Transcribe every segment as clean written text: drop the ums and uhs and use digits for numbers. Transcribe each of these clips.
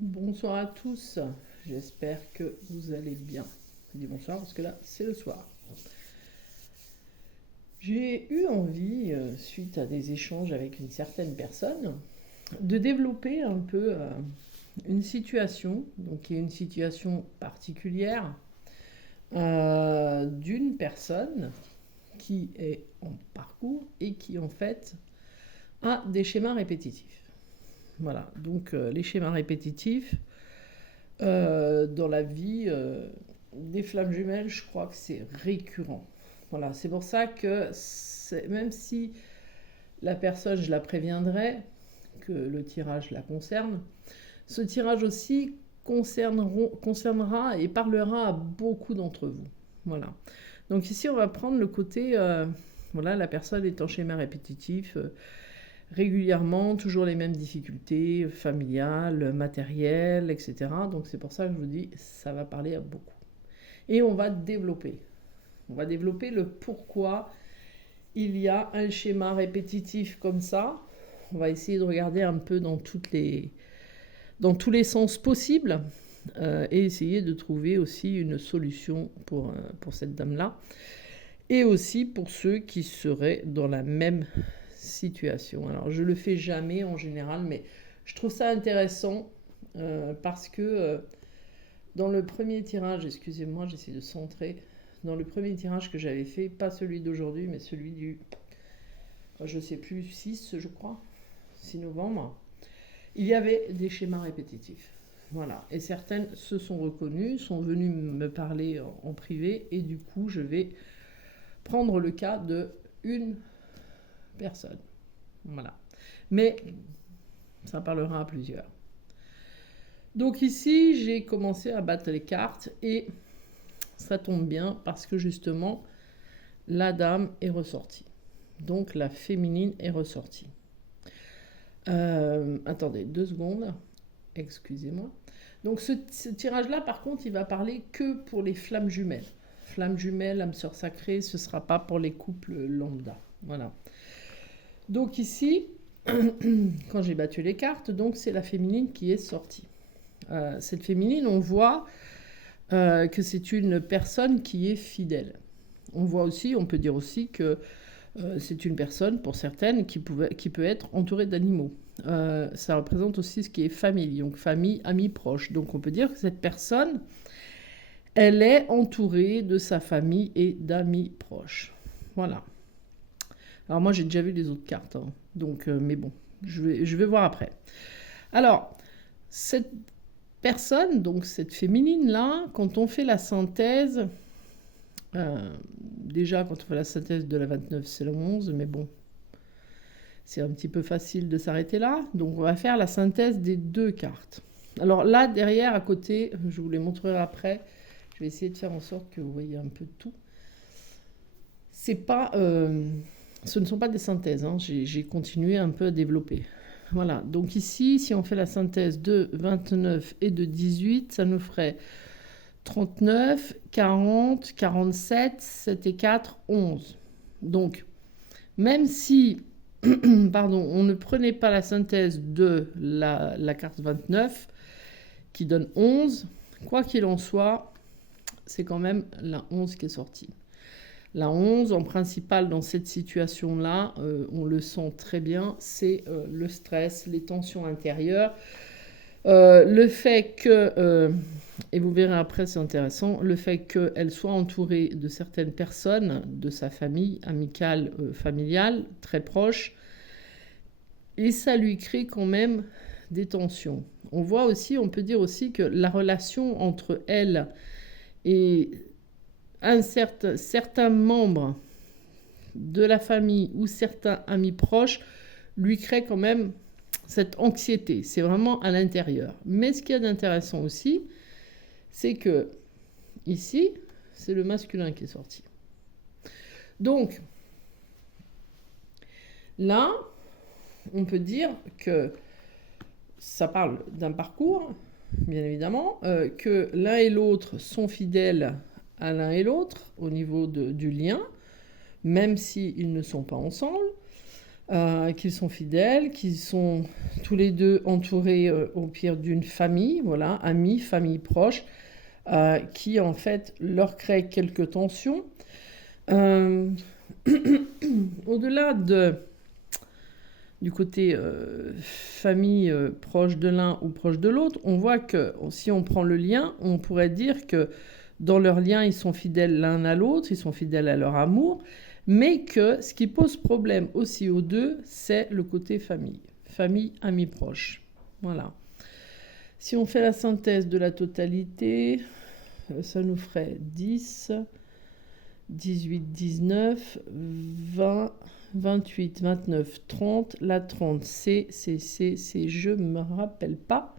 Bonsoir à tous, j'espère que vous allez bien. Je dis bonsoir parce que là c'est le soir. J'ai eu envie, suite à des échanges avec une certaine personne, de développer un peu une situation, donc qui est une situation particulière d'une personne qui est en parcours et qui en fait a des schémas répétitifs. Voilà, donc les schémas répétitifs, dans la vie des flammes jumelles, je crois que c'est récurrent. Voilà, c'est pour ça que même si la personne, je la préviendrai que le tirage la concerne, ce tirage aussi concernera et parlera à beaucoup d'entre vous. Voilà. Donc ici, on va prendre le côté, voilà, la personne est en schéma répétitif, régulièrement, toujours les mêmes difficultés familiales, matérielles, etc. Donc c'est pour ça que je vous dis, ça va parler à beaucoup. Et on va développer. On va développer le pourquoi il y a un schéma répétitif comme ça. On va essayer de regarder un peu dans tous les sens possibles et essayer de trouver aussi une solution pour cette dame-là. Et aussi pour ceux qui seraient dans la même situation. Alors je le fais jamais en général, mais je trouve ça intéressant parce que dans le premier tirage, excusez-moi, j'essaie de centrer, dans le premier tirage que j'avais fait, pas celui d'aujourd'hui, mais celui du, je sais plus, 6 je crois, 6 novembre, il y avait des schémas répétitifs. Voilà, et certaines se sont reconnues, sont venues me parler en privé, et du coup je vais prendre le cas de une personne. Voilà. Mais ça parlera à plusieurs. Donc ici, j'ai commencé à battre les cartes et ça tombe bien parce que justement, la dame est ressortie. Donc la féminine est ressortie. Attendez 2 secondes. Excusez-moi. Donc ce tirage-là, par contre, il va parler que pour les flammes jumelles. Flammes jumelles, âme sœur sacrée, ce ne sera pas pour les couples lambda. Voilà. Donc ici, quand j'ai battu les cartes, donc c'est la féminine qui est sortie. Cette féminine, on voit que c'est une personne qui est fidèle. On voit aussi, on peut dire aussi que c'est une personne, pour certaines, qui peut être entourée d'animaux. Ça représente aussi ce qui est famille, donc famille, amis, proches. Donc on peut dire que cette personne, elle est entourée de sa famille et d'amis proches. Voilà. Alors moi j'ai déjà vu les autres cartes, hein. Donc, mais bon, je vais voir après. Alors, cette personne, donc cette féminine-là, quand on fait la synthèse, déjà quand on fait la synthèse de la 29, c'est la 11, mais bon, c'est un petit peu facile de s'arrêter là. Donc on va faire la synthèse des 2 cartes. Alors là, derrière, à côté, je vous les montrerai après, je vais essayer de faire en sorte que vous voyez un peu de tout. C'est pas... ce ne sont pas des synthèses, hein. J'ai continué un peu à développer. Voilà, donc ici, si on fait la synthèse de 29 et de 18, ça nous ferait 39, 40, 47, 7 et 4, 11. Donc, même si pardon, on ne prenait pas la synthèse de la carte 29, qui donne 11, quoi qu'il en soit, c'est quand même la 11 qui est sortie. La 11, en principal, dans cette situation-là, on le sent très bien, c'est le stress, les tensions intérieures, le fait que, et vous verrez après, c'est intéressant, le fait qu'elle soit entourée de certaines personnes, de sa famille, amicale, familiale, très proche, et ça lui crée quand même des tensions. On voit aussi, on peut dire aussi que la relation entre elle et certains membres de la famille ou certains amis proches lui créent quand même cette anxiété. C'est vraiment à l'intérieur. Mais ce qu'il y a d'intéressant aussi, c'est que ici, c'est le masculin qui est sorti. Donc, là, on peut dire que ça parle d'un parcours, bien évidemment, que l'un et l'autre sont fidèles à l'un et l'autre au niveau du lien, même s'ils ne sont pas ensemble. qu'ils sont fidèles, qu'ils sont tous les deux entourés au pire d'une famille, voilà, amis, famille proche, qui en fait leur crée quelques tensions. Euh, Au-delà du côté famille proche de l'un ou proche de l'autre, on voit que si on prend le lien, on pourrait dire que dans leur lien, ils sont fidèles l'un à l'autre, ils sont fidèles à leur amour, mais que ce qui pose problème aussi aux deux, c'est le côté famille. Famille, amis proches. Voilà. Si on fait la synthèse de la totalité, ça nous ferait 10, 18, 19, 20, 28, 29, 30. La 30, c'est, je me rappelle pas.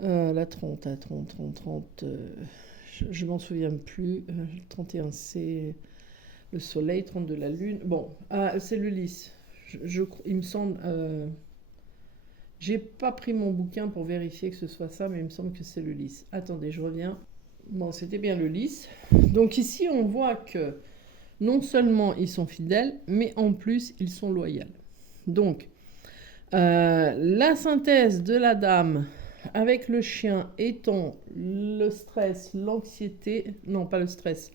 La 30, la 30, 30, 30, je m'en souviens plus. 31, c'est le soleil, 32, la lune. Bon, c'est le lys. Il me semble... j'ai pas pris mon bouquin pour vérifier que ce soit ça, mais il me semble que c'est le lys. Attendez, je reviens. Bon, c'était bien le lys. Donc ici, on voit que non seulement ils sont fidèles, mais en plus, ils sont loyaux. Donc, la synthèse de la dame avec le chien étant le stress, l'anxiété, non pas le stress,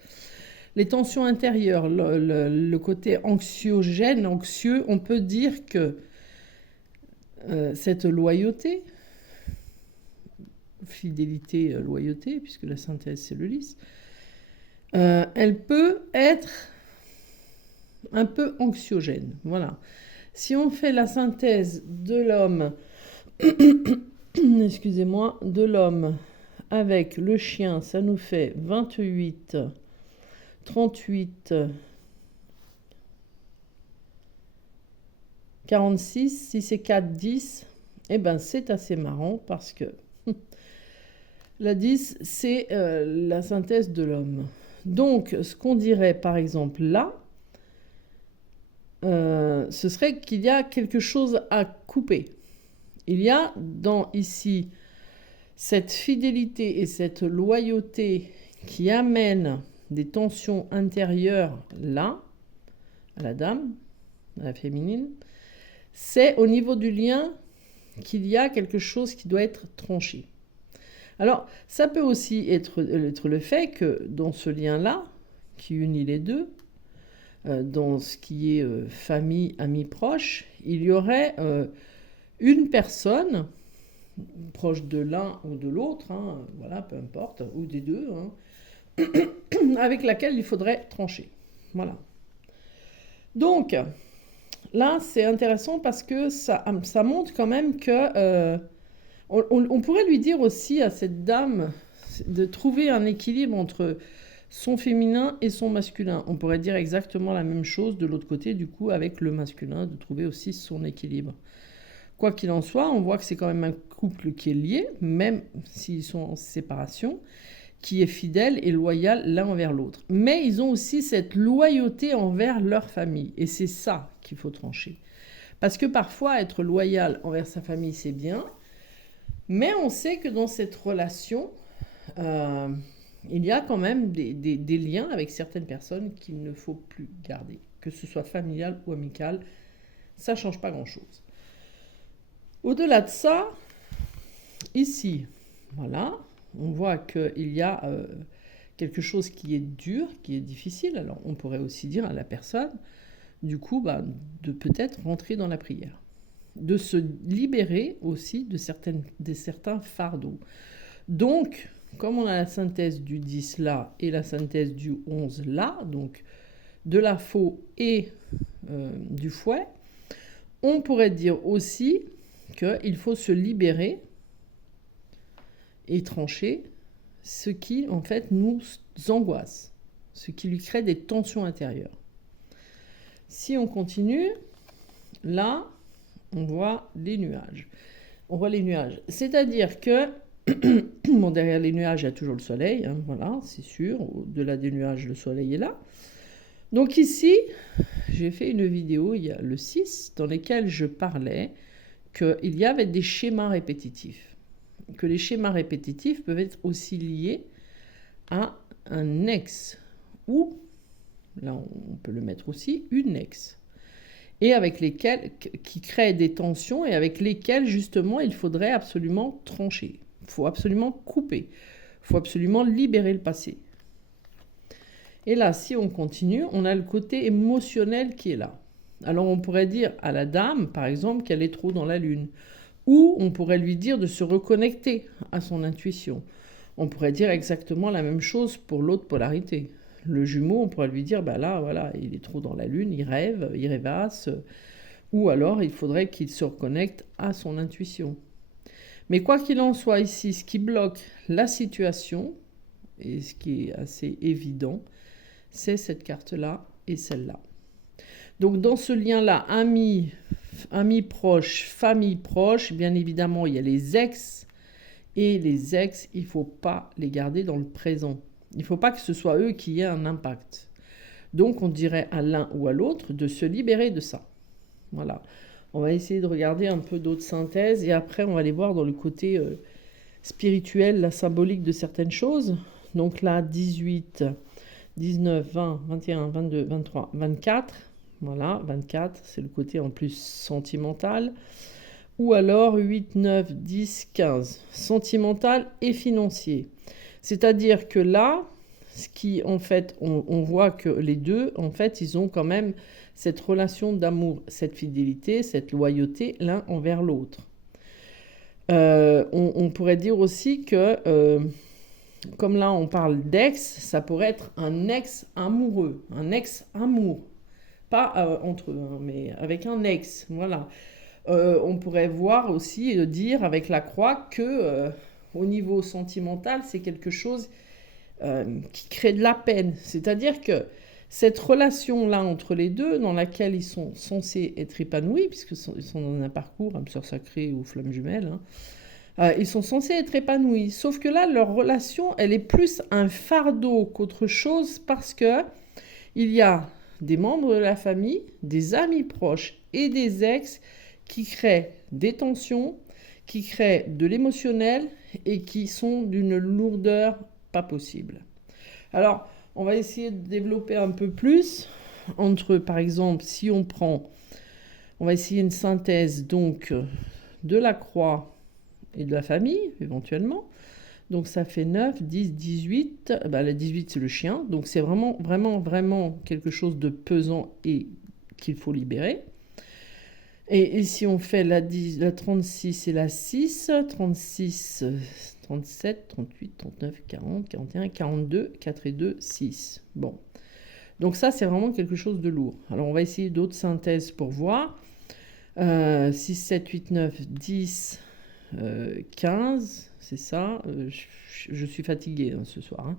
les tensions intérieures, le côté anxiogène, anxieux, on peut dire que cette loyauté, fidélité, loyauté, puisque la synthèse c'est le lys, elle peut être un peu anxiogène. Voilà. Si on fait la synthèse de l'homme, excusez-moi, de l'homme avec le chien, ça nous fait 28, 38, 46, si c'est 4, 10, eh ben c'est assez marrant parce que la 10, c'est la synthèse de l'homme. Donc, ce qu'on dirait par exemple là, ce serait qu'il y a quelque chose à couper. Il y a dans ici cette fidélité et cette loyauté qui amène des tensions intérieures là, à la dame, à la féminine. C'est au niveau du lien qu'il y a quelque chose qui doit être tranché. Alors, ça peut aussi être le fait que dans ce lien-là, qui unit les deux, dans ce qui est famille, amis proches, il y aurait une personne proche de l'un ou de l'autre, hein, voilà, peu importe, ou des deux, hein, avec laquelle il faudrait trancher. Voilà. Donc, là, c'est intéressant parce que ça montre quand même que... on pourrait lui dire aussi à cette dame de trouver un équilibre entre son féminin et son masculin. On pourrait dire exactement la même chose de l'autre côté, du coup, avec le masculin, de trouver aussi son équilibre. Quoi qu'il en soit, on voit que c'est quand même un couple qui est lié, même s'ils sont en séparation, qui est fidèle et loyal l'un envers l'autre. Mais ils ont aussi cette loyauté envers leur famille. Et c'est ça qu'il faut trancher. Parce que parfois, être loyal envers sa famille, c'est bien. Mais on sait que dans cette relation, il y a quand même des liens avec certaines personnes qu'il ne faut plus garder. Que ce soit familial ou amical, ça ne change pas grand-chose. Au-delà de ça, ici, voilà, on voit qu'il y a quelque chose qui est dur, qui est difficile. Alors on pourrait aussi dire à la personne, du coup, de peut-être rentrer dans la prière. De se libérer aussi de certains fardeaux. Donc, comme on a la synthèse du 10 là et la synthèse du 11 là, donc de la faux et du fouet, on pourrait dire aussi qu'il faut se libérer et trancher ce qui, en fait, nous angoisse, ce qui lui crée des tensions intérieures. Si on continue, là, on voit les nuages. On voit les nuages. C'est-à-dire que, bon, derrière les nuages, il y a toujours le soleil, hein, voilà, c'est sûr. Au-delà des nuages, le soleil est là. Donc ici, j'ai fait une vidéo, il y a le 6, dans laquelle je parlais qu'il y avait des schémas répétitifs. Que les schémas répétitifs peuvent être aussi liés à un ex. Ou, là on peut le mettre aussi, une ex. et avec lesquels, qui créent des tensions et avec lesquels justement il faudrait absolument trancher. Il faut absolument couper. Il faut absolument libérer le passé. Et là, si on continue, on a le côté émotionnel qui est là. Alors on pourrait dire à la dame, par exemple, qu'elle est trop dans la lune. Ou on pourrait lui dire de se reconnecter à son intuition. On pourrait dire exactement la même chose pour l'autre polarité. Le jumeau, on pourrait lui dire, bah là, voilà, il est trop dans la lune, il rêve, il rêvasse. Ou alors, il faudrait qu'il se reconnecte à son intuition. Mais quoi qu'il en soit ici, ce qui bloque la situation, et ce qui est assez évident, c'est cette carte-là et celle-là. Donc dans ce lien-là, amis proches, famille proche, bien évidemment, il y a les ex. Et les ex, il ne faut pas les garder dans le présent. Il ne faut pas que ce soit eux qui aient un impact. Donc on dirait à l'un ou à l'autre de se libérer de ça. Voilà. On va essayer de regarder un peu d'autres synthèses et après on va aller voir dans le côté spirituel, la symbolique de certaines choses. Donc là, 18, 19, 20, 21, 22, 23, 24. Voilà, 24, c'est le côté en plus sentimental. Ou alors 8, 9, 10, 15. Sentimental et financier. C'est-à-dire que là, ce qui en fait, on voit que les deux, en fait, ils ont quand même cette relation d'amour, cette fidélité, cette loyauté l'un envers l'autre. On pourrait dire aussi que, comme là on parle d'ex, ça pourrait être un ex amoureux, un ex-amour. Pas entre eux, hein, mais avec un ex, voilà. On pourrait voir aussi, dire avec la croix que au niveau sentimental, c'est quelque chose qui crée de la peine. C'est-à-dire que cette relation-là entre les deux, dans laquelle ils sont censés être épanouis, puisqu'ils sont dans un parcours, âme sœur sacrée ou flamme jumelle, hein, ils sont censés être épanouis. Sauf que là, leur relation, elle est plus un fardeau qu'autre chose parce que il y a des membres de la famille, des amis proches et des ex qui créent des tensions, qui créent de l'émotionnel et qui sont d'une lourdeur pas possible. Alors, on va essayer de développer un peu plus entre, par exemple, si on prend, on va essayer une synthèse donc de la croix et de la famille, éventuellement. Donc ça fait 9, 10, 18. Bah, la 18, c'est le chien. Donc c'est vraiment, vraiment, vraiment quelque chose de pesant et qu'il faut libérer. Et si on fait la 36 et la 6, 36, 37, 38, 39, 40, 41, 42, 4 et 2, 6. Bon. Donc ça, c'est vraiment quelque chose de lourd. Alors on va essayer d'autres synthèses pour voir. 6, 7, 8, 9, 10, 15, c'est ça. Je suis fatiguée hein, ce soir. Hein.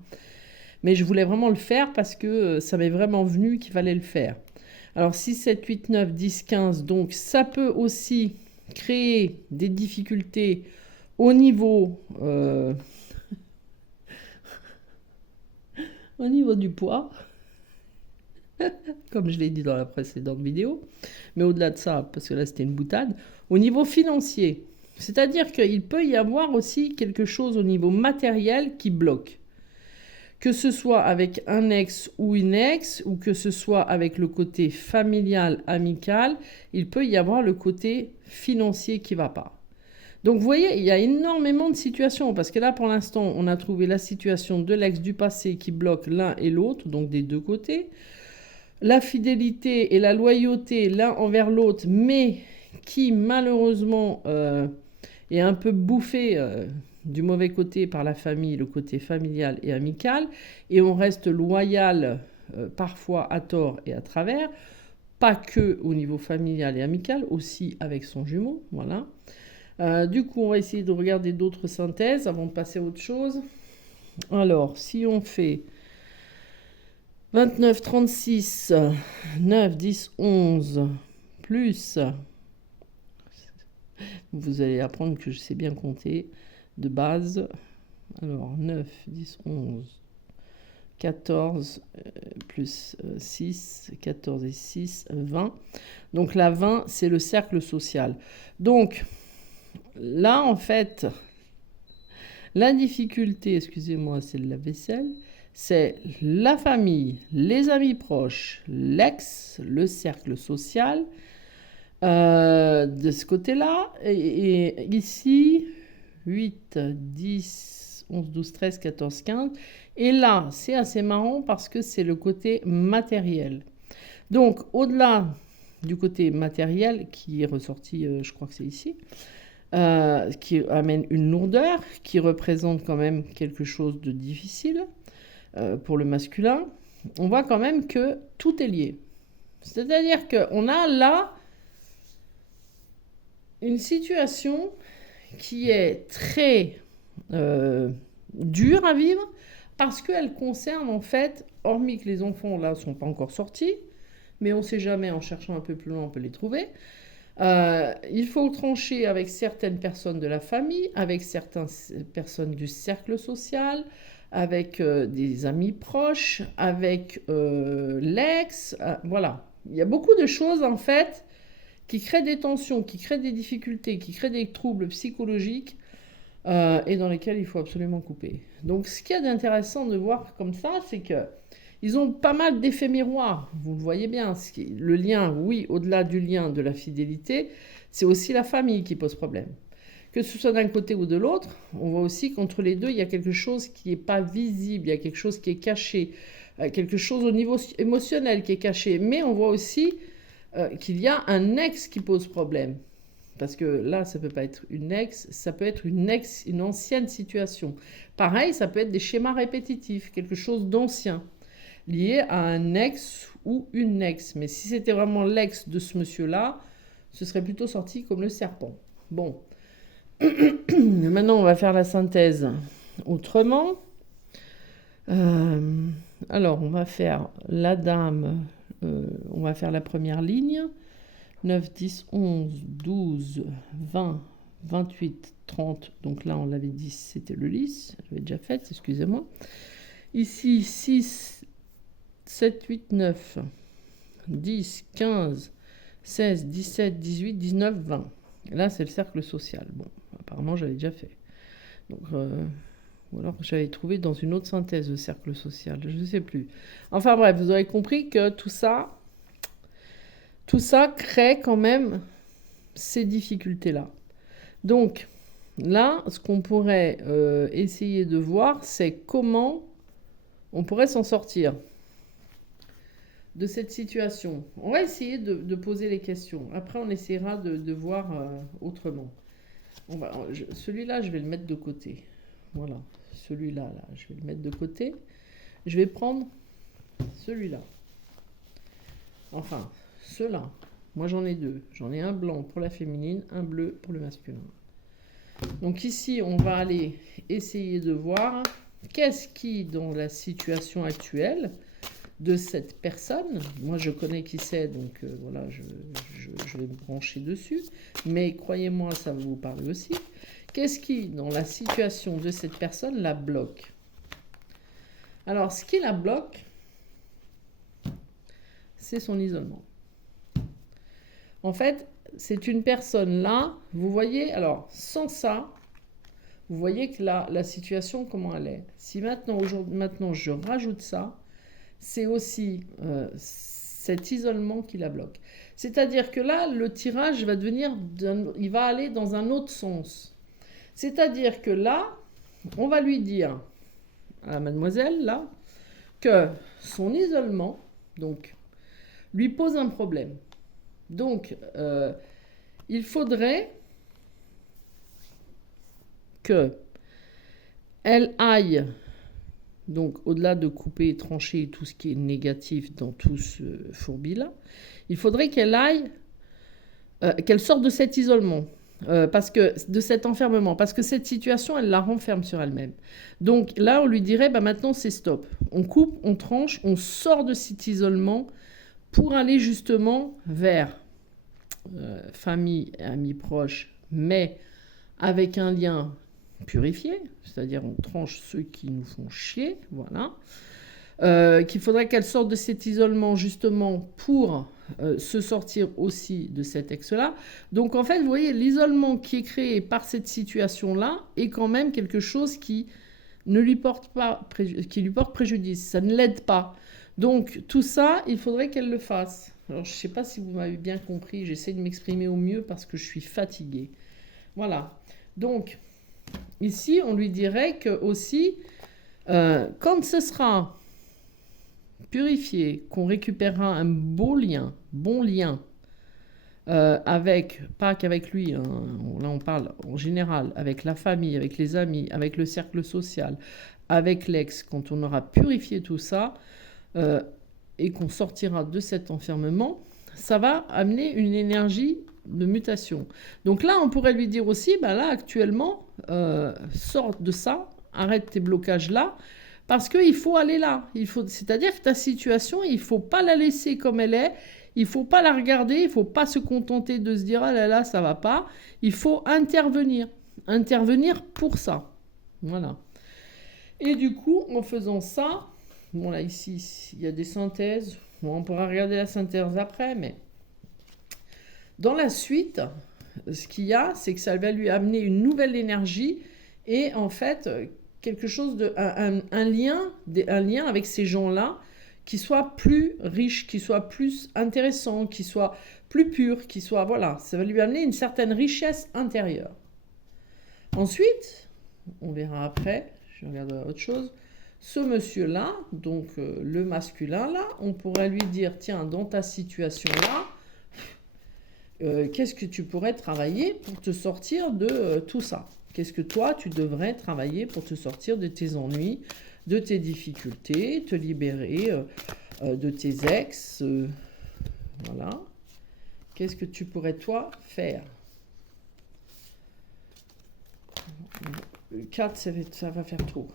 Mais je voulais vraiment le faire parce que ça m'est vraiment venu qu'il fallait le faire. Alors 6, 7, 8, 9, 10, 15, donc ça peut aussi créer des difficultés au niveau, au niveau du poids, comme je l'ai dit dans la précédente vidéo, mais au-delà de ça, parce que là c'était une boutade, au niveau financier. C'est-à-dire qu'il peut y avoir aussi quelque chose au niveau matériel qui bloque. Que ce soit avec un ex ou une ex, ou que ce soit avec le côté familial, amical, il peut y avoir le côté financier qui ne va pas. Donc vous voyez, il y a énormément de situations, parce que là pour l'instant, on a trouvé la situation de l'ex du passé qui bloque l'un et l'autre, donc des deux côtés. La fidélité et la loyauté l'un envers l'autre, mais qui malheureusement est un peu bouffé du mauvais côté par la famille, le côté familial et amical, et on reste loyal parfois à tort et à travers, pas que au niveau familial et amical, aussi avec son jumeau, voilà. Du coup, on va essayer de regarder d'autres synthèses avant de passer à autre chose. Alors, si on fait 29, 36, 9, 10, 11, plus, vous allez apprendre que je sais bien compter, de base. Alors 9, 10, 11, 14, plus 6, 14 et 6, 20. Donc la 20, c'est le cercle social. Donc là, en fait, la difficulté, excusez-moi, c'est le lave-vaisselle. C'est la famille, les amis proches, l'ex, le cercle social, de ce côté-là. Et ici, 8, 10, 11, 12, 13, 14, 15. Et là, c'est assez marrant parce que c'est le côté matériel. Donc, au-delà du côté matériel qui est ressorti, je crois que c'est ici, qui amène une lourdeur, qui représente quand même quelque chose de difficile pour le masculin, on voit quand même que tout est lié. C'est-à-dire qu'on a là une situation qui est très dure à vivre parce qu'elle concerne en fait, hormis que les enfants là sont pas encore sortis, mais on ne sait jamais, en cherchant un peu plus loin, on peut les trouver. Il faut trancher avec certaines personnes de la famille, avec certaines personnes du cercle social, avec des amis proches, avec l'ex. Voilà. Il y a beaucoup de choses en fait qui créent des tensions, qui créent des difficultés, qui créent des troubles psychologiques et dans lesquels il faut absolument couper. Donc ce qu'il y a d'intéressant de voir comme ça, c'est que ils ont pas mal d'effets miroirs, vous le voyez bien. Le lien, oui, au-delà du lien de la fidélité, c'est aussi la famille qui pose problème. Que ce soit d'un côté ou de l'autre, on voit aussi qu'entre les deux, il y a quelque chose qui n'est pas visible, il y a quelque chose qui est caché, quelque chose au niveau émotionnel qui est caché. Mais on voit aussi qu'il y a un ex qui pose problème. Parce que là, ça ne peut pas être une ex, ça peut être une ancienne situation. Pareil, ça peut être des schémas répétitifs, quelque chose d'ancien, lié à un ex ou une ex. Mais si c'était vraiment l'ex de ce monsieur-là, ce serait plutôt sorti comme le serpent. Bon. Maintenant, on va faire la synthèse autrement. Alors, on va faire la dame, on va faire la première ligne. 9, 10, 11, 12, 20, 28, 30. Donc là, on l'avait dit, c'était le lys. J'avais déjà fait, excusez-moi. Ici, 6, 7, 8, 9, 10, 15, 16, 17, 18, 19, 20. Là, c'est le cercle social. Bon, apparemment, j'avais déjà fait. Donc, ou alors j'avais trouvé dans une autre synthèse le cercle social, je ne sais plus. Enfin bref, vous aurez compris que tout ça crée quand même ces difficultés-là. Donc, là, ce qu'on pourrait essayer de voir, c'est comment on pourrait s'en sortir de cette situation. On va essayer de poser les questions. Après, on essaiera de voir autrement. Celui-là, je vais le mettre de côté. Voilà, celui-là, là, je vais le mettre de côté. Je vais prendre celui-là. Enfin, ceux-là. Moi, j'en ai deux. J'en ai un blanc pour la féminine, un bleu pour le masculin. Donc ici, on va aller essayer de voir qu'est-ce qui, dans la situation actuelle de cette personne, moi je connais qui c'est, donc voilà, je vais me brancher dessus, mais croyez-moi, ça va vous parler aussi. Qu'est-ce qui, dans la situation de cette personne, la bloque? Alors, ce qui la bloque, c'est son isolement. En fait, c'est une personne là, vous voyez, alors sans ça, vous voyez que la situation, comment elle est. Si maintenant je rajoute ça, c'est aussi cet isolement qui la bloque. C'est-à-dire que là, le tirage va devenir, il va aller dans un autre sens. C'est-à-dire que là, on va lui dire à la mademoiselle, là, que son isolement, donc, lui pose un problème. Donc, il faudrait qu'elle aille, donc au-delà de couper et trancher tout ce qui est négatif dans tout ce fourbi-là, il faudrait qu'elle aille, qu'elle sorte de cet isolement, de cet enfermement, parce que cette situation, elle la renferme sur elle-même. Donc là, on lui dirait, maintenant c'est stop. On coupe, on tranche, on sort de cet isolement pour aller justement vers famille et amis proches, mais avec un lien purifié, c'est-à-dire on tranche ceux qui nous font chier, voilà. Qu'il faudrait qu'elle sorte de cet isolement justement pour se sortir aussi de cet ex-là. Donc en fait, vous voyez, l'isolement qui est créé par cette situation-là est quand même quelque chose qui ne lui porte pas qui lui porte préjudice, ça ne l'aide pas. Donc tout ça, il faudrait qu'elle le fasse. Alors je ne sais pas si vous m'avez bien compris, j'essaie de m'exprimer au mieux parce que je suis fatiguée. Voilà. Donc ici, on lui dirait que aussi, quand ce sera purifié, qu'on récupérera un bon lien, avec, pas qu'avec lui, hein, là on parle en général, avec la famille, avec les amis, avec le cercle social, avec l'ex, quand on aura purifié tout ça, et qu'on sortira de cet enfermement, ça va amener une énergie de mutation. Donc là, on pourrait lui dire aussi, bah là actuellement, sors de ça, arrête tes blocages là, parce qu'il faut aller là. C'est-à-dire que ta situation, il ne faut pas la laisser comme elle est, il ne faut pas la regarder, il ne faut pas se contenter de se dire, ah là là, ça ne va pas. Il faut intervenir pour ça. Voilà. Et du coup, en faisant ça, bon là ici, il y a des synthèses, bon, on pourra regarder la synthèse après, mais dans la suite, ce qu'il y a, c'est que ça va lui amener une nouvelle énergie et en fait, quelque chose de un lien avec ces gens-là qui soit plus riche, qui soit plus intéressant, qui soit plus pur, qui soit, voilà, ça va lui amener une certaine richesse intérieure. Ensuite, on verra après, je regarde autre chose, ce monsieur-là, donc le masculin là, on pourrait lui dire, tiens, dans ta situation-là, qu'est-ce que tu pourrais travailler pour te sortir de tout ça? Qu'est-ce que toi, tu devrais travailler pour te sortir de tes ennuis, de tes difficultés, te libérer de tes ex, voilà. Qu'est-ce que tu pourrais, toi, faire? 4, ça va faire trop.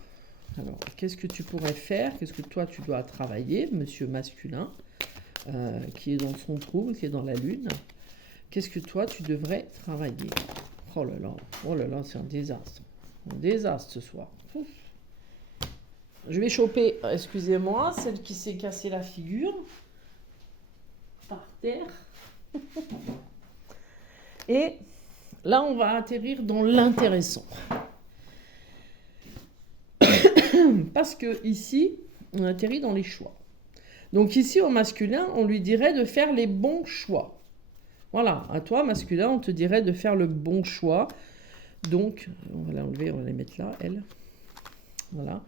Alors, qu'est-ce que tu pourrais faire? Qu'est-ce que toi, tu dois travailler, monsieur masculin, qui est dans son trouble, qui est dans la lune? Qu'est-ce que toi, tu devrais travailler? Oh là là, c'est un désastre. Un désastre ce soir. Ouf. Je vais choper, excusez-moi, celle qui s'est cassée la figure par terre. Et là, on va atterrir dans l'intéressant. Parce que ici, on atterrit dans les choix. Donc ici, au masculin, on lui dirait de faire les bons choix. Voilà, à toi, masculin, on te dirait de faire le bon choix. Donc, on va l'enlever, on va la mettre là, elle. Voilà.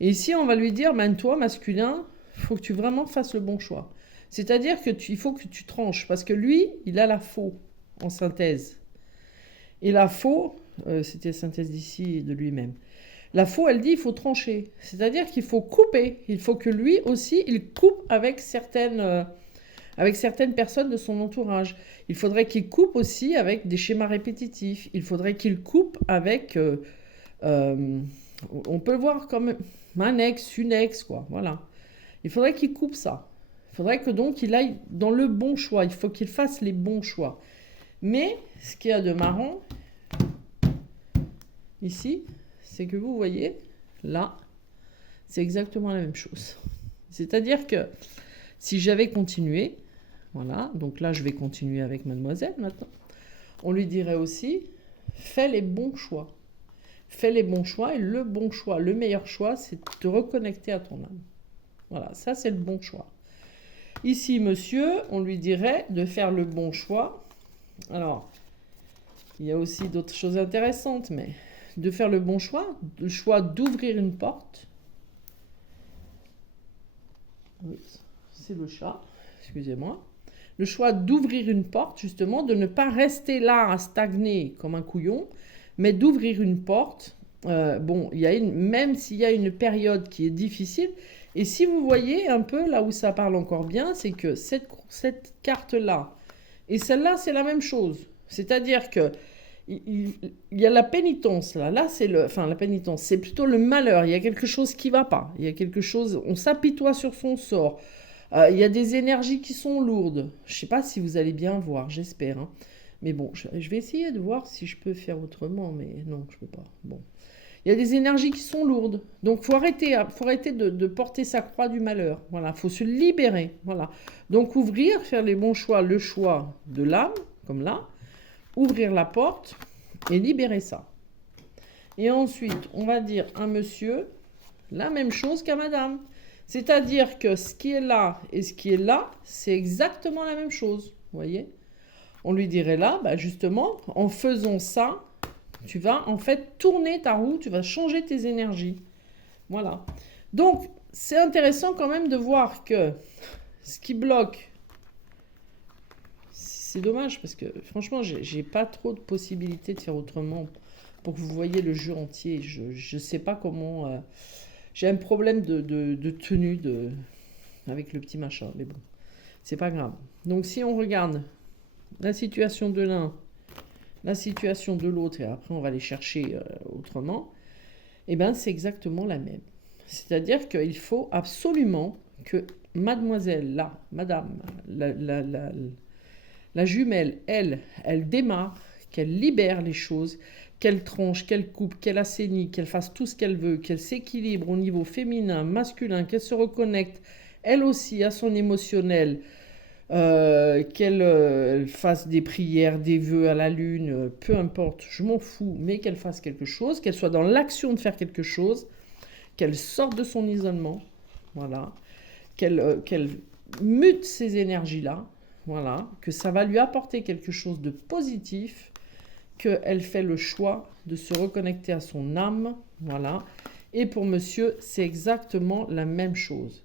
Et ici, on va lui dire, toi, masculin, il faut que tu vraiment fasses le bon choix. C'est-à-dire qu'il faut que tu tranches, parce que lui, il a la faux en synthèse. Et la faux, c'était la synthèse d'ici et de lui-même. La faux, elle dit, il faut trancher. C'est-à-dire qu'il faut couper. Il faut que lui aussi, il coupe avec certaines personnes de son entourage. Il faudrait qu'il coupe aussi avec des schémas répétitifs. Il faudrait qu'il coupe avec... on peut le voir comme un ex, une ex, quoi. Voilà. Il faudrait qu'il coupe ça. Il faudrait que donc il aille dans le bon choix. Il faut qu'il fasse les bons choix. Mais ce qu'il y a de marrant, ici, c'est que vous voyez, là, c'est exactement la même chose. C'est-à-dire que si j'avais continué, voilà, donc là je vais continuer avec mademoiselle maintenant, on lui dirait aussi, fais les bons choix. Fais les bons choix et le bon choix, le meilleur choix, c'est de te reconnecter à ton âme. Voilà, ça c'est le bon choix. Ici, monsieur, on lui dirait de faire le bon choix. Alors, il y a aussi d'autres choses intéressantes, mais de faire le bon choix, le choix d'ouvrir une porte. Oui, c'est le chat, excusez-moi. Le choix d'ouvrir une porte, justement, de ne pas rester là à stagner comme un couillon, mais d'ouvrir une porte. Bon, même s'il y a une période qui est difficile, et si vous voyez un peu là où ça parle encore bien, c'est que cette carte-là et celle-là, c'est la même chose. C'est-à-dire que il y a la pénitence là. Là, c'est la pénitence, c'est plutôt le malheur. Il y a quelque chose qui va pas. Il y a quelque chose. On s'apitoie sur son sort. Il y a des énergies qui sont lourdes. Je sais pas si vous allez bien voir, j'espère. Hein. Mais bon, je vais essayer de voir si je peux faire autrement, mais non, je peux pas. Bon, il y a des énergies qui sont lourdes. Donc, faut arrêter de porter sa croix du malheur. Voilà, faut se libérer. Voilà. Donc, ouvrir, faire les bons choix, le choix de l'âme, comme là. Ouvrir la porte et libérer ça. Et ensuite, on va dire à monsieur la même chose qu'à madame. C'est-à-dire que ce qui est là et ce qui est là, c'est exactement la même chose. Vous voyez? On lui dirait là, bah justement, en faisant ça, tu vas en fait tourner ta roue, tu vas changer tes énergies. Voilà. Donc, c'est intéressant quand même de voir que ce qui bloque, c'est dommage parce que franchement, j'ai pas trop de possibilités de faire autrement pour que vous voyez le jeu entier. Je sais pas comment. J'ai un problème de tenue avec le petit machin, mais bon, c'est pas grave. Donc, si on regarde la situation de l'un, la situation de l'autre, et après on va les chercher autrement, et bien c'est exactement la même. C'est-à-dire qu'il faut absolument que mademoiselle, là, madame, la jumelle, elle démarre, qu'elle libère les choses, qu'elle tranche, qu'elle coupe, qu'elle assainit, qu'elle fasse tout ce qu'elle veut, qu'elle s'équilibre au niveau féminin, masculin, qu'elle se reconnecte, elle aussi, à son émotionnel, qu'elle fasse des prières, des vœux à la lune, peu importe, je m'en fous, mais qu'elle fasse quelque chose, qu'elle soit dans l'action de faire quelque chose, qu'elle sorte de son isolement, voilà, qu'elle mute ces énergies-là, voilà, que ça va lui apporter quelque chose de positif, qu'elle fait le choix de se reconnecter à son âme, voilà. Et pour monsieur, c'est exactement la même chose.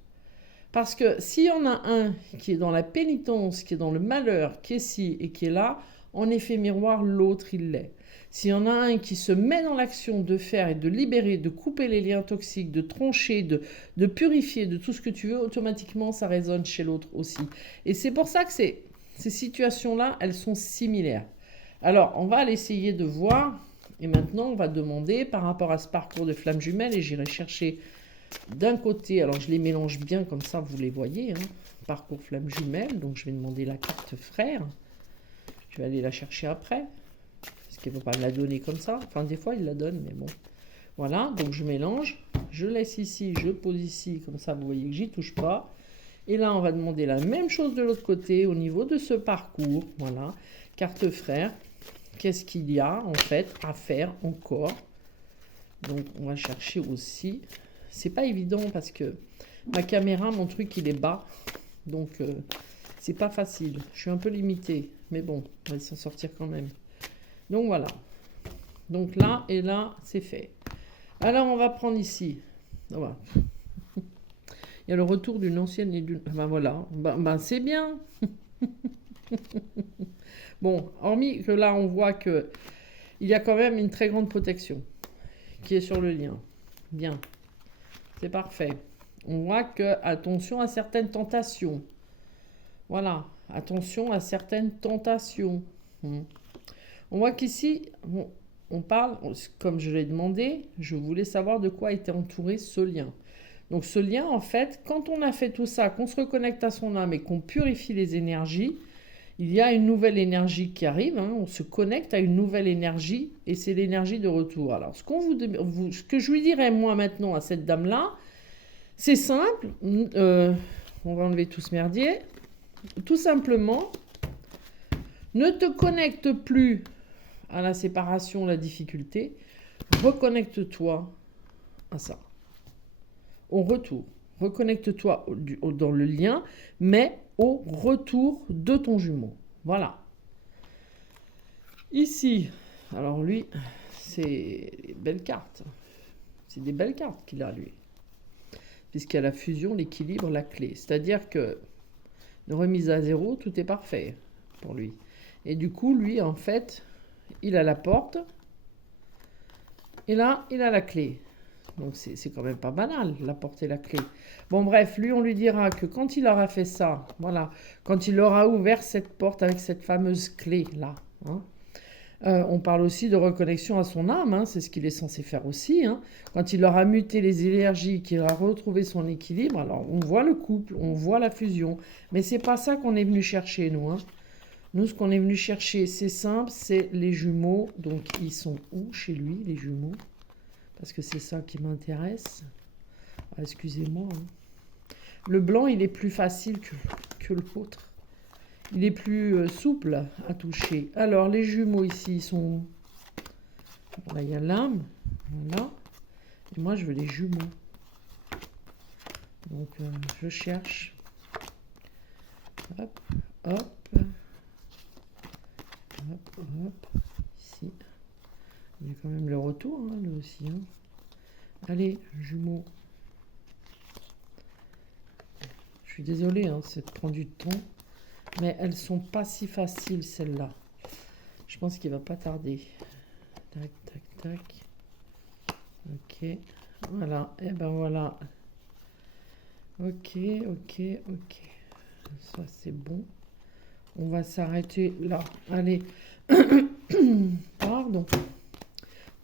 Parce que s'il y en a un qui est dans la pénitence, qui est dans le malheur, qui est ci et qui est là, en effet miroir, l'autre, il l'est. S'il y en a un qui se met dans l'action de faire et de libérer, de couper les liens toxiques, de trancher, de purifier, de tout ce que tu veux, automatiquement, ça résonne chez l'autre aussi. Et c'est pour ça que ces situations-là, elles sont similaires. Alors, on va essayer de voir. Et maintenant, on va demander par rapport à ce parcours de flamme jumelle, et j'irai chercher d'un côté, alors je les mélange bien comme ça, vous les voyez, hein, parcours flamme jumelle, donc je vais demander la carte frère. Je vais aller la chercher après, parce qu'il ne faut pas me la donner comme ça. Enfin, des fois, il la donne, mais bon. Voilà, donc je mélange, je laisse ici, je pose ici, comme ça, vous voyez que j'y touche pas. Et là, on va demander la même chose de l'autre côté, au niveau de ce parcours. Voilà, carte frère. Qu'est-ce qu'il y a, en fait, à faire encore? Donc, on va chercher aussi. C'est pas évident parce que ma caméra, mon truc, il est bas. Donc, c'est pas facile. Je suis un peu limitée. Mais bon, on va s'en sortir quand même. Donc, voilà. Donc, là et là, c'est fait. Alors, on va prendre ici. Voilà. Il y a le retour d'une ancienne et d'une... Ben voilà. Ben c'est bien. Bon, hormis que là, on voit que il y a quand même une très grande protection qui est sur le lien. Bien. C'est parfait. On voit que, attention à certaines tentations. Voilà. Attention à certaines tentations. On voit qu'ici, on parle, comme je l'ai demandé, je voulais savoir de quoi était entouré ce lien. Donc ce lien, en fait, quand on a fait tout ça, qu'on se reconnecte à son âme et qu'on purifie les énergies, il y a une nouvelle énergie qui arrive, hein, on se connecte à une nouvelle énergie et c'est l'énergie de retour. Alors, ce que je lui dirais moi maintenant à cette dame-là, c'est simple, on va enlever tout ce merdier, tout simplement, ne te connecte plus à la séparation, la difficulté, reconnecte-toi à ça, au retour. Reconnecte-toi dans le lien, mais au retour de ton jumeau. Voilà. Ici, alors lui, c'est des belles cartes. C'est des belles cartes qu'il a, lui. Puisqu'il y a la fusion, l'équilibre, la clé. C'est-à-dire que, une remise à zéro, tout est parfait pour lui. Et du coup, lui, en fait, il a la porte. Et là, il a la clé. Donc c'est quand même pas banal, la porte et la clé. Bon bref, lui on lui dira que quand il aura fait ça, voilà, quand il aura ouvert cette porte avec cette fameuse clé là, hein, on parle aussi de reconnexion à son âme, hein, c'est ce qu'il est censé faire aussi. Hein, quand il aura muté les énergies, qu'il aura retrouvé son équilibre, alors on voit le couple, on voit la fusion, mais c'est pas ça qu'on est venu chercher nous. Hein. Nous ce qu'on est venu chercher, c'est simple, c'est les jumeaux. Donc ils sont où chez lui les jumeaux? Parce que c'est ça qui m'intéresse. Ah, excusez-moi. Hein. Le blanc, il est plus facile que l'autre. Il est plus souple à toucher. Alors, les jumeaux ici, ils sont... Là, il y a l'âme. Voilà. Et moi, je veux les jumeaux. Donc, je cherche. Hop, hop. Hop, hop. Ici. Il y a quand même le retour, hein, là aussi. Hein. Allez, jumeaux. Je suis désolée, hein, ça prend du temps. Mais elles sont pas si faciles, celles-là. Je pense qu'il va pas tarder. Tac, tac, tac. Ok. Voilà. Et ben voilà. Ok, ok, ok. Ça, c'est bon. On va s'arrêter là. Allez. Pardon.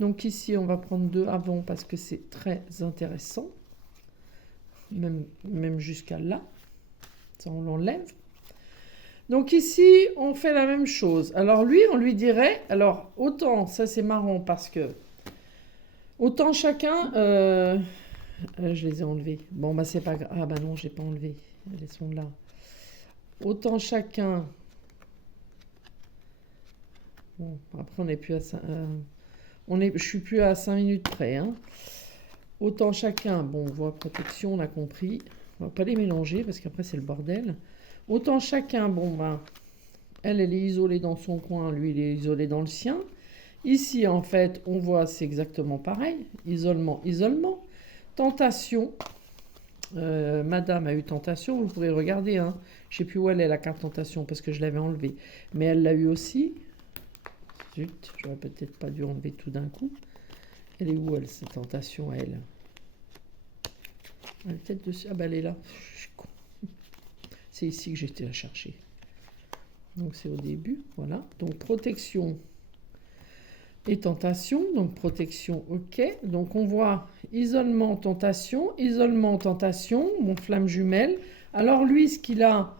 Donc ici, on va prendre 2 avant parce que c'est très intéressant. Même jusqu'à là. Ça, on l'enlève. Donc ici, on fait la même chose. Alors lui, on lui dirait... Alors, autant, ça c'est marrant parce que... Autant chacun... je les ai enlevés. Bon, bah c'est pas grave. Ah bah non, j'ai pas enlevé. Elles sont là. Autant chacun... Bon, après on n'est plus à 5... je suis plus à 5 minutes près. Hein. Autant chacun... Bon, voie protection, on a compris. On va pas les mélanger parce qu'après c'est le bordel. Autant chacun, bon ben... Elle est isolée dans son coin, lui il est isolé dans le sien. Ici en fait, on voit c'est exactement pareil. Isolement, isolement. Tentation. Madame a eu tentation, vous pourrez regarder. Hein. Je ne sais plus où elle est la carte tentation parce que je l'avais enlevée. Mais elle l'a eu aussi. Zut, j'aurais peut-être pas dû enlever tout d'un coup. Elle est où elle, cette tentation, elle? Elle est peut-être dessus. Ah bah elle est là. Je suis con. C'est ici que j'étais la chercher. Donc c'est au début, voilà. Donc protection et tentation. Donc protection, ok. Donc on voit isolement, tentation, mon flamme jumelle. Alors lui, ce qu'il a,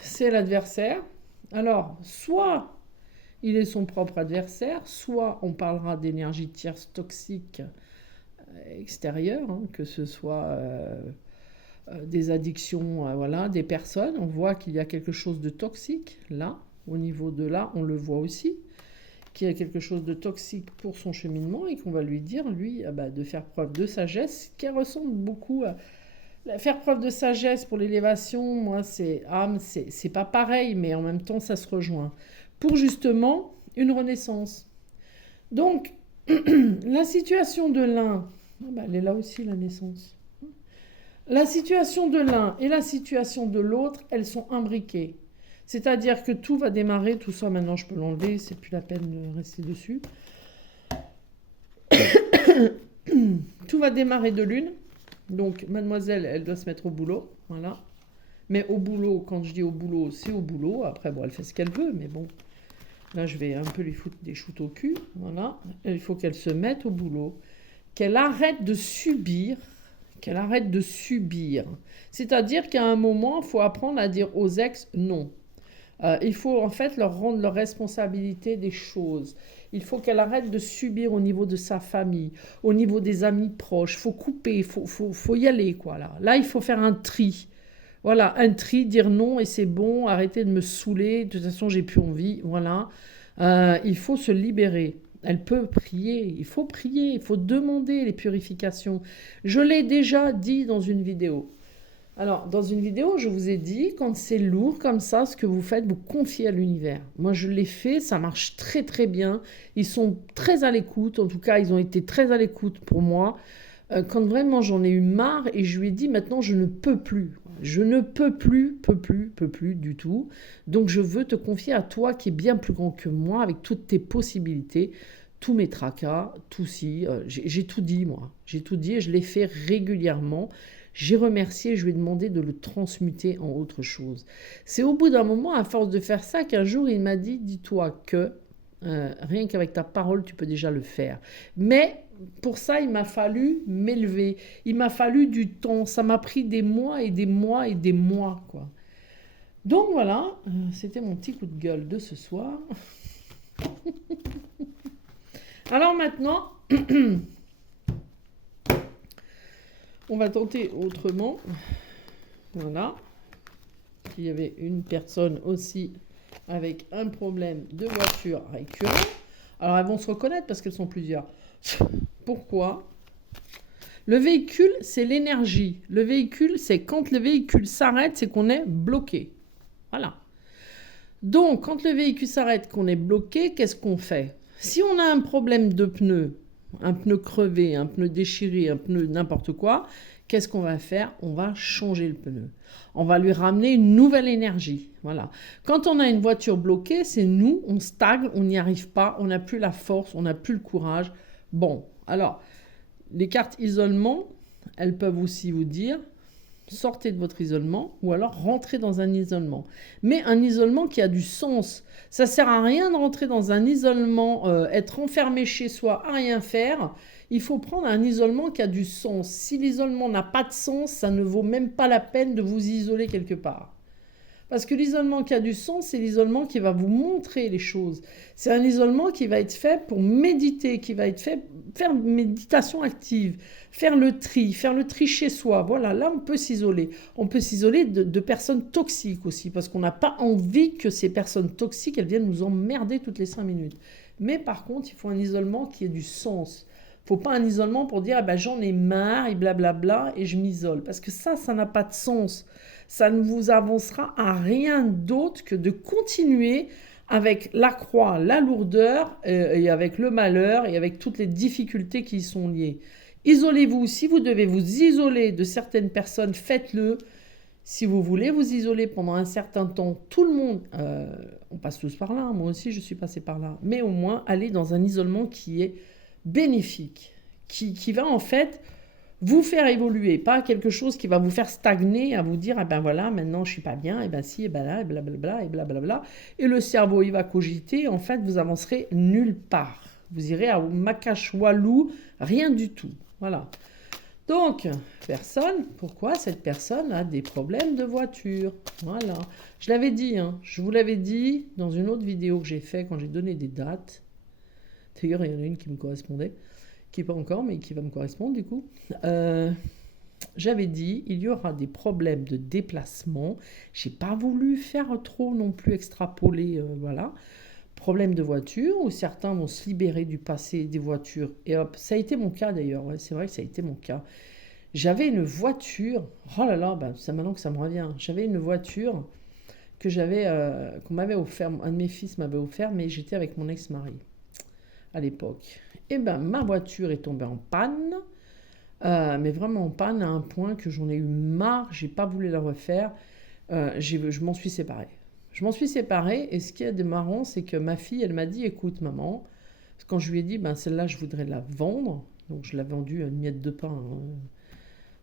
c'est l'adversaire. Alors, soit il est son propre adversaire, soit on parlera d'énergie tierce toxique extérieure, hein, que ce soit... des addictions, voilà, des personnes. On voit qu'il y a quelque chose de toxique là, au niveau de là, on le voit aussi, qu'il y a quelque chose de toxique pour son cheminement et qu'on va lui dire, lui, de faire preuve de sagesse, qui ressemble beaucoup à... Faire preuve de sagesse pour l'élévation, moi, c'est âme, c'est pas pareil, mais en même temps, ça se rejoint. Pour justement une renaissance. Donc, la situation de l'un, elle est là aussi, la naissance. La situation de l'un et la situation de l'autre, elles sont imbriquées. C'est-à-dire que tout va démarrer, tout ça maintenant je peux l'enlever, c'est plus la peine de rester dessus. Tout va démarrer de l'une. Donc mademoiselle, elle doit se mettre au boulot, voilà. Mais au boulot, quand je dis au boulot, c'est au boulot. Après, bon, elle fait ce qu'elle veut, mais bon. Là, je vais un peu lui foutre des shoots au cul, voilà. Il faut qu'elle se mette au boulot, qu'elle arrête de subir. C'est-à-dire qu'à un moment, il faut apprendre à dire aux ex non. Il faut en fait leur rendre leur responsabilité des choses. Il faut qu'elle arrête de subir au niveau de sa famille, au niveau des amis proches. Il faut couper, il faut y aller, quoi. Là, il faut faire un tri. Voilà, un tri, dire non et c'est bon, arrêter de me saouler. De toute façon, j'ai plus envie. Voilà. Il faut se libérer. Elle peut prier, il faut demander les purifications. Je l'ai déjà dit dans une vidéo. Alors, dans une vidéo, je vous ai dit, quand c'est lourd comme ça, ce que vous faites, vous confiez à l'univers. Moi, je l'ai fait, ça marche très très bien. Ils sont très à l'écoute, en tout cas, ils ont été très à l'écoute pour moi. Quand vraiment j'en ai eu marre et je lui ai dit, maintenant, je ne peux plus. Je ne peux plus du tout. Donc, je veux te confier à toi qui est bien plus grand que moi, avec toutes tes possibilités, tous mes tracas, tout si. J'ai tout dit, moi. J'ai tout dit et je l'ai fait régulièrement. J'ai remercié, je lui ai demandé de le transmuter en autre chose. C'est au bout d'un moment, à force de faire ça, qu'un jour, il m'a dit, dis-toi que rien qu'avec ta parole, tu peux déjà le faire. Mais pour ça, il m'a fallu m'élever. Il m'a fallu du temps. Ça m'a pris des mois et des mois et des mois, quoi. Donc voilà, c'était mon petit coup de gueule de ce soir. Alors maintenant, on va tenter autrement. Voilà. Il y avait une personne aussi avec un problème de voiture récurrent. Alors elles vont se reconnaître parce qu'elles sont plusieurs. Pourquoi? Le véhicule, c'est l'énergie. Le véhicule, c'est quand le véhicule s'arrête, c'est qu'on est bloqué. Voilà. Donc, quand le véhicule s'arrête, qu'on est bloqué, qu'est-ce qu'on fait? Si on a un problème de pneu, un pneu crevé, un pneu déchiré, un pneu n'importe quoi, qu'est-ce qu'on va faire? On va changer le pneu. On va lui ramener une nouvelle énergie. Voilà. Quand on a une voiture bloquée, c'est nous, on stagne, on n'y arrive pas, on n'a plus la force, on n'a plus le courage. Bon, alors, les cartes isolement, elles peuvent aussi vous dire sortez de votre isolement ou alors rentrez dans un isolement. Mais un isolement qui a du sens. Ça sert à rien de rentrer dans un isolement, être enfermé chez soi, à rien faire. Il faut prendre un isolement qui a du sens. Si l'isolement n'a pas de sens, ça ne vaut même pas la peine de vous isoler quelque part. Parce que l'isolement qui a du sens, c'est l'isolement qui va vous montrer les choses. C'est un isolement qui va être fait pour méditer, qui va être fait faire une méditation active, faire le tri chez soi. Voilà, là on peut s'isoler. On peut s'isoler de personnes toxiques aussi, parce qu'on n'a pas envie que ces personnes toxiques, elles viennent nous emmerder toutes les 5 minutes. Mais par contre, il faut un isolement qui ait du sens. Il ne faut pas un isolement pour dire ah ben, j'en ai marre et blablabla et je m'isole. Parce que ça n'a pas de sens. Ça ne vous avancera à rien d'autre que de continuer avec la croix, la lourdeur et avec le malheur et avec toutes les difficultés qui y sont liées. Isolez-vous. Si vous devez vous isoler de certaines personnes, faites-le. Si vous voulez vous isoler pendant un certain temps, tout le monde, on passe tous par là, moi aussi je suis passée par là, mais au moins aller dans un isolement qui est bénéfique, qui va en fait vous faire évoluer, pas quelque chose qui va vous faire stagner, à vous dire, ah ben voilà, maintenant je suis pas bien, et ben si, et ben là, et blablabla, et blablabla. Et le cerveau, il va cogiter, en fait, vous avancerez nulle part. Vous irez à Macachoualou, rien du tout. Voilà. Donc, personne, pourquoi cette personne a des problèmes de voiture? Voilà. Je l'avais dit, hein, je vous l'avais dit dans une autre vidéo que j'ai fait quand j'ai donné des dates. D'ailleurs, il y en a une qui me correspondait. Qui n'est pas encore, mais qui va me correspondre du coup. J'avais dit, il y aura des problèmes de déplacement. J'ai pas voulu faire trop non plus extrapoler, voilà. Problème de voiture, où certains vont se libérer du passé des voitures. Et hop, ça a été mon cas d'ailleurs, ouais, c'est vrai que ça a été mon cas. J'avais une voiture, oh là là, c'est maintenant que ça me revient. J'avais une voiture que qu'on m'avait offert, un de mes fils m'avait offert, mais j'étais avec mon ex-mari à l'époque. Et ben ma voiture est tombée en panne, mais vraiment en panne à un point que j'en ai eu marre, j'ai pas voulu la refaire, je m'en suis séparée. Je m'en suis séparée et ce qui est de marrant, c'est que ma fille, elle m'a dit, écoute maman, quand je lui ai dit, ben celle-là je voudrais la vendre, donc je l'ai vendue à une miette de pain, hein.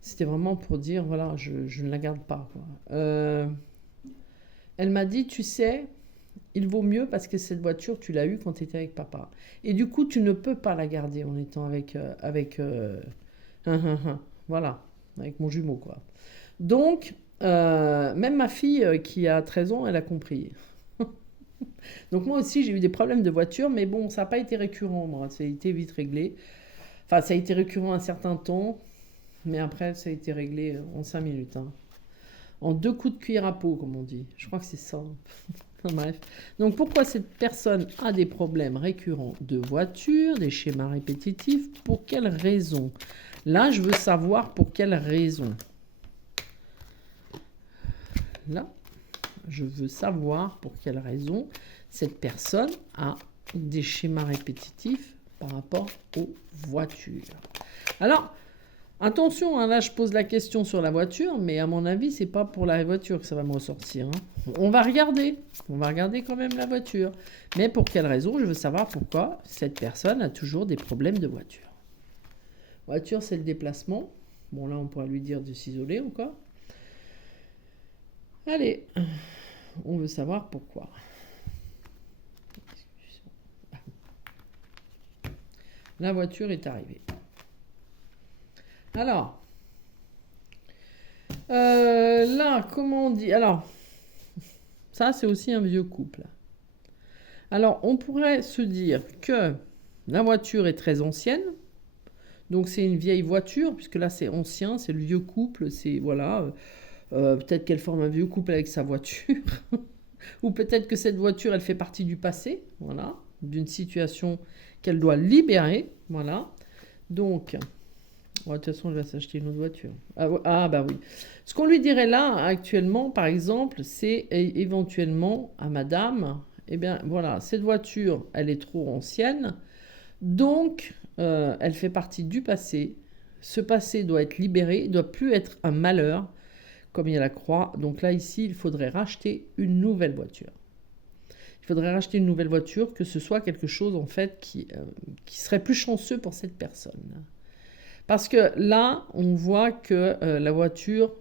C'était vraiment pour dire, voilà, je ne la garde pas, quoi. Elle m'a dit, tu sais, il vaut mieux parce que cette voiture, tu l'as eue quand tu étais avec papa. Et du coup, tu ne peux pas la garder en étant voilà, avec mon jumeau, quoi. Donc, même ma fille qui a 13 ans, elle a compris. Donc moi aussi, j'ai eu des problèmes de voiture, mais bon, ça n'a pas été récurrent, moi. Ça a été vite réglé. Enfin, ça a été récurrent un certain temps, mais après, ça a été réglé en 5 minutes, hein. En 2 coups de cuillère à peau, comme on dit. Je crois que c'est ça. Bref. Donc pourquoi cette personne a des problèmes récurrents de voiture, des schémas répétitifs? Pour quelles raisons? Là, je veux savoir pour quelles raisons. Là, je veux savoir pour quelles raisons cette personne a des schémas répétitifs par rapport aux voitures. Alors, attention, hein, là je pose la question sur la voiture, mais à mon avis, c'est pas pour la voiture que ça va me ressortir, hein. On va regarder quand même la voiture. Mais pour quelle raison? Je veux savoir pourquoi cette personne a toujours des problèmes de voiture. Voiture, c'est le déplacement. Bon, là, on pourrait lui dire de s'isoler encore. Allez, on veut savoir pourquoi. La voiture est arrivée. Alors, là, comment on dit? Alors, ça, c'est aussi un vieux couple. Alors, on pourrait se dire que la voiture est très ancienne. Donc, c'est une vieille voiture, puisque là, c'est ancien, c'est le vieux couple. C'est, voilà, peut-être qu'elle forme un vieux couple avec sa voiture. Ou peut-être que cette voiture, elle fait partie du passé. Voilà. d'une situation qu'elle doit libérer. Voilà. Donc, de toute façon, elle va s'acheter une autre voiture. Bah oui. Ce qu'on lui dirait là, actuellement, par exemple, c'est éventuellement à madame, eh bien, voilà, cette voiture, elle est trop ancienne. Donc, elle fait partie du passé. Ce passé doit être libéré, il ne doit plus être un malheur, comme il y a la croix. Donc là, ici, il faudrait racheter une nouvelle voiture. Il faudrait racheter une nouvelle voiture, que ce soit quelque chose, en fait, qui serait plus chanceux pour cette personne. Parce que là, on voit que la voiture,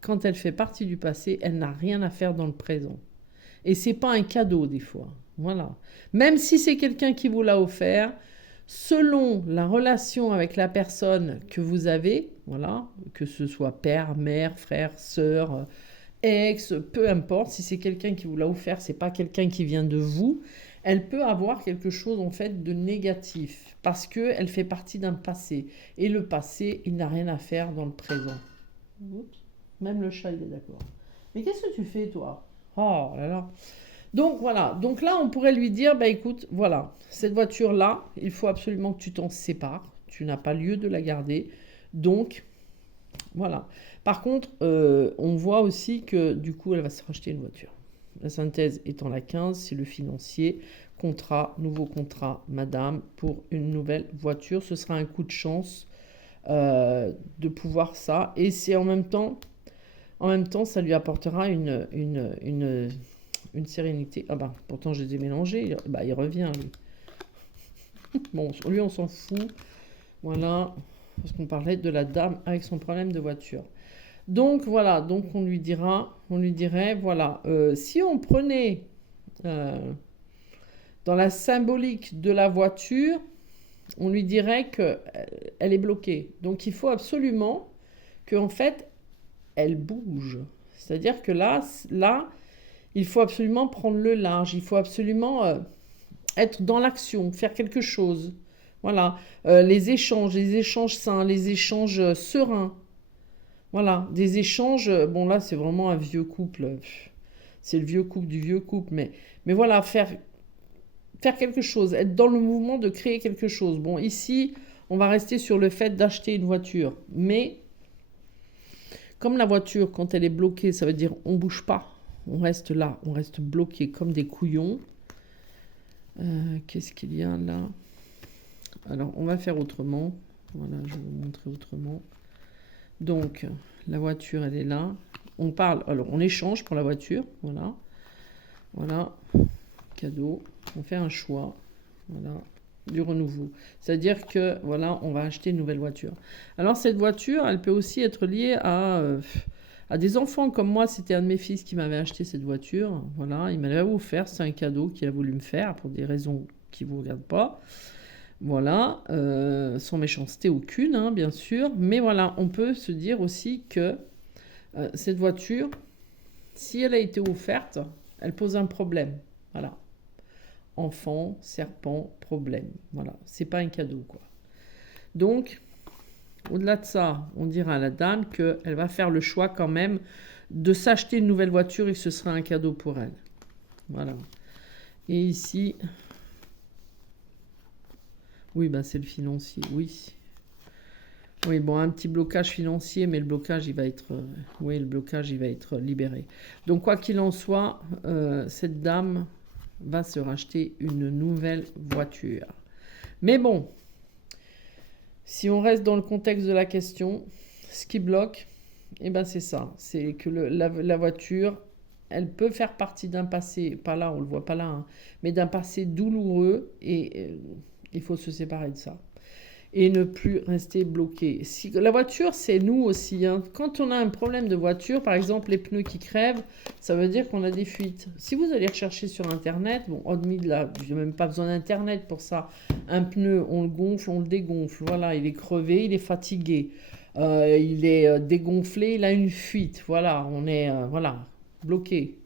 quand elle fait partie du passé, elle n'a rien à faire dans le présent. Et c'est pas un cadeau, des fois. Voilà. Même si c'est quelqu'un qui vous l'a offert, selon la relation avec la personne que vous avez, voilà, que ce soit père, mère, frère, sœur, ex, peu importe, si c'est quelqu'un qui vous l'a offert, c'est pas quelqu'un qui vient de vous, elle peut avoir quelque chose en fait de négatif parce que elle fait partie d'un passé et le passé, il n'a rien à faire dans le présent. Oups. Même le chat, il est d'accord. Mais qu'est-ce que tu fais, toi? Oh là là. Donc voilà, donc là on pourrait lui dire, bah écoute, voilà, cette voiture-là, il faut absolument que tu t'en sépares, tu n'as pas lieu de la garder, donc voilà. Par contre, on voit aussi que du coup elle va se racheter une voiture. La synthèse étant la 15, c'est le financier, nouveau contrat, madame, pour une nouvelle voiture, ce sera un coup de chance de pouvoir ça, et c'est en même temps, ça lui apportera une sérénité. Ah bah, pourtant je les ai mélangés. Bah, il revient, lui. Bon, lui, on s'en fout. Voilà. Parce qu'on parlait de la dame avec son problème de voiture. Donc, voilà. Donc, on lui dirait, voilà. Si on prenait dans la symbolique de la voiture, on lui dirait qu'elle est bloquée. Donc, il faut absolument qu'en fait, elle bouge. C'est-à-dire que là, il faut absolument prendre le large, il faut absolument être dans l'action, faire quelque chose. Voilà, les échanges sains, les échanges sereins. Voilà, des échanges, bon là c'est vraiment un vieux couple, c'est le vieux couple du vieux couple, mais voilà, faire quelque chose, être dans le mouvement de créer quelque chose. Bon, ici, on va rester sur le fait d'acheter une voiture, mais comme la voiture, quand elle est bloquée, ça veut dire on bouge pas. On reste là, on reste bloqué comme des couillons. Qu'est-ce qu'il y a là? Alors, on va faire autrement. Voilà, je vais vous montrer autrement. Donc, la voiture, elle est là. On parle, alors on échange pour la voiture. Voilà. Voilà. Cadeau. On fait un choix. Voilà. Du renouveau. C'est-à-dire que, voilà, on va acheter une nouvelle voiture. Alors, cette voiture, elle peut aussi être liée à des enfants comme moi. C'était un de mes fils qui m'avait acheté cette voiture. Voilà, il m'avait offert, c'est un cadeau qu'il a voulu me faire pour des raisons qui ne vous regardent pas. Voilà, sans méchanceté aucune, hein, bien sûr. Mais voilà, on peut se dire aussi que cette voiture, si elle a été offerte, elle pose un problème. Voilà. Enfant, serpent, problème. Voilà, c'est pas un cadeau, quoi. Donc, au-delà de ça, on dira à la dame qu'elle va faire le choix quand même de s'acheter une nouvelle voiture et que ce sera un cadeau pour elle. Voilà. Et ici, oui, bah c'est le financier, oui. Oui, bon, un petit blocage financier, mais le blocage, il va être, le blocage, il va être libéré. Donc, quoi qu'il en soit, cette dame va se racheter une nouvelle voiture. Mais bon, si on reste dans le contexte de la question, ce qui bloque, eh ben c'est ça. C'est que la voiture, elle peut faire partie d'un passé, pas là, on le voit pas là, hein, mais d'un passé douloureux et il faut se séparer de ça. Et ne plus rester bloqué. Si, la voiture, c'est nous aussi. Hein. Quand on a un problème de voiture, par exemple les pneus qui crèvent, ça veut dire qu'on a des fuites. Si vous allez rechercher sur Internet, bon, hormis de là, je n'ai même pas besoin d'Internet pour ça. Un pneu, on le gonfle, on le dégonfle. Voilà, il est crevé, il est fatigué. Il est dégonflé, il a une fuite. Voilà, on est voilà, bloqué.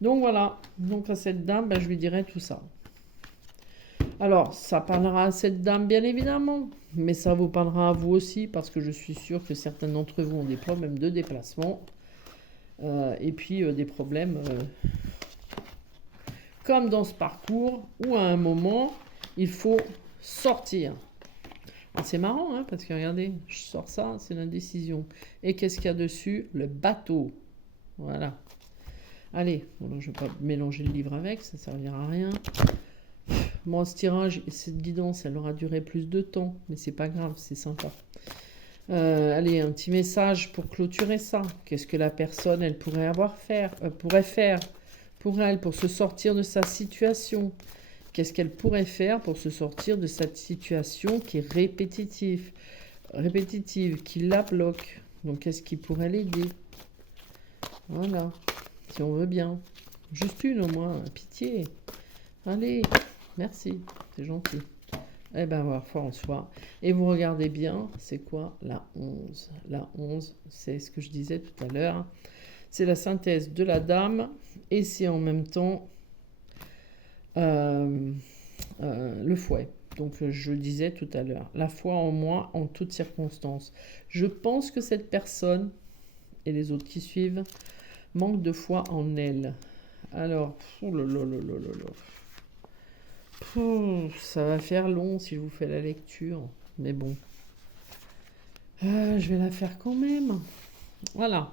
Donc voilà, donc à cette dame, ben, je lui dirai tout ça. Alors, ça parlera à cette dame, bien évidemment, mais ça vous parlera à vous aussi, parce que je suis sûre que certains d'entre vous ont des problèmes de déplacement, et puis des problèmes comme dans ce parcours où à un moment, il faut sortir. C'est marrant, hein, parce que regardez, je sors ça, c'est l'indécision. Et qu'est-ce qu'il y a dessus? Le bateau. Voilà. Allez, bon, je ne vais pas mélanger le livre avec, ça ne servira à rien. Bon, ce tirage, cette guidance, elle aura duré plus de temps, mais c'est pas grave, c'est sympa. Allez, un petit message pour clôturer ça. Qu'est-ce que la personne, elle pourrait pourrait faire pour elle, pour se sortir de sa situation? Qu'est-ce qu'elle pourrait faire pour se sortir de cette situation qui est répétitive, qui la bloque? Donc, qu'est-ce qui pourrait l'aider? Voilà, si on veut bien. Juste une au moins, pitié. Allez, merci, c'est gentil. Eh bien, voilà, foi en soi. Et vous regardez bien, c'est quoi la 11? La 11, c'est ce que je disais tout à l'heure. C'est la synthèse de la dame et c'est en même temps le fouet. Donc, je disais tout à l'heure, la foi en moi en toutes circonstances. Je pense que cette personne et les autres qui suivent manquent de foi en elle. Alors, ça va faire long si je vous fais la lecture, mais bon. Je vais la faire quand même. Voilà.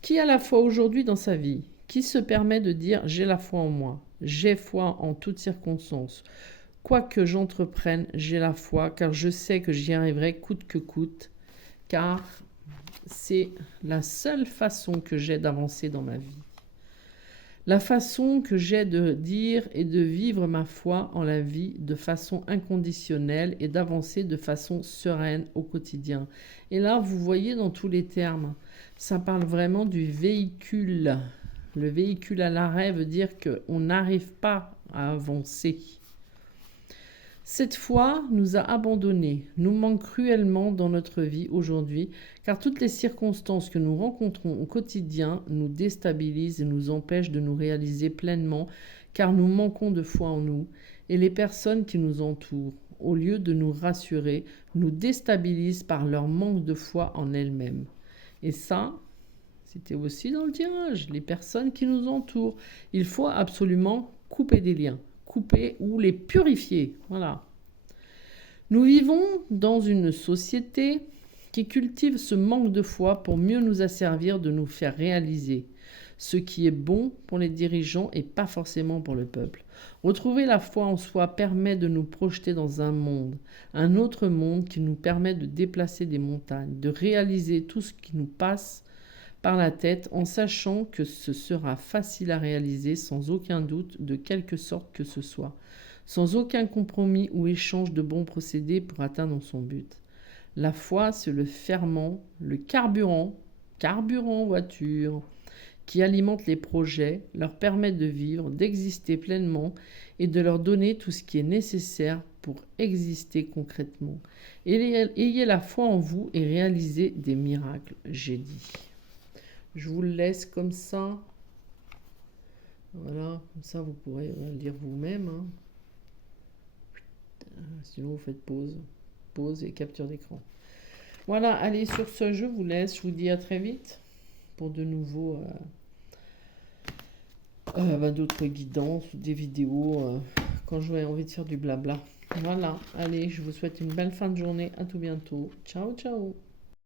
Qui a la foi aujourd'hui dans sa vie? Qui se permet de dire « j'ai la foi en moi, j'ai foi en toutes circonstances. Quoi que j'entreprenne, j'ai la foi, car je sais que j'y arriverai coûte que coûte, car c'est la seule façon que j'ai d'avancer dans ma vie. La façon que j'ai de dire et de vivre ma foi en la vie de façon inconditionnelle et d'avancer de façon sereine au quotidien. » Et là, vous voyez dans tous les termes, ça parle vraiment du véhicule. Le véhicule à l'arrêt veut dire qu'on n'arrive pas à avancer. Cette foi nous a abandonnés, nous manque cruellement dans notre vie aujourd'hui, car toutes les circonstances que nous rencontrons au quotidien nous déstabilisent et nous empêchent de nous réaliser pleinement, car nous manquons de foi en nous, et les personnes qui nous entourent, au lieu de nous rassurer, nous déstabilisent par leur manque de foi en elles-mêmes. Et ça, c'était aussi dans le tirage, les personnes qui nous entourent. Il faut absolument couper des liens. Couper ou les purifier. Voilà. Nous vivons dans une société qui cultive ce manque de foi pour mieux nous asservir de nous faire réaliser ce qui est bon pour les dirigeants et pas forcément pour le peuple. Retrouver la foi en soi permet de nous projeter dans un autre monde qui nous permet de déplacer des montagnes, de réaliser tout ce qui nous passe par la tête en sachant que ce sera facile à réaliser sans aucun doute de quelque sorte que ce soit, sans aucun compromis ou échange de bons procédés pour atteindre son but. La foi, c'est le ferment, le carburant voiture, qui alimente les projets, leur permet de vivre, d'exister pleinement et de leur donner tout ce qui est nécessaire pour exister concrètement. Ayez la foi en vous et réalisez des miracles, j'ai dit. Je vous le laisse comme ça. Voilà, comme ça vous pourrez le lire vous-même. Hein. Sinon vous faites pause. Pause et capture d'écran. Voilà, allez, sur ce, je vous laisse. Je vous dis à très vite pour de nouveaux d'autres guidances ou des vidéos quand j'aurai envie de faire du blabla. Voilà, allez, je vous souhaite une belle fin de journée. À tout bientôt. Ciao, ciao.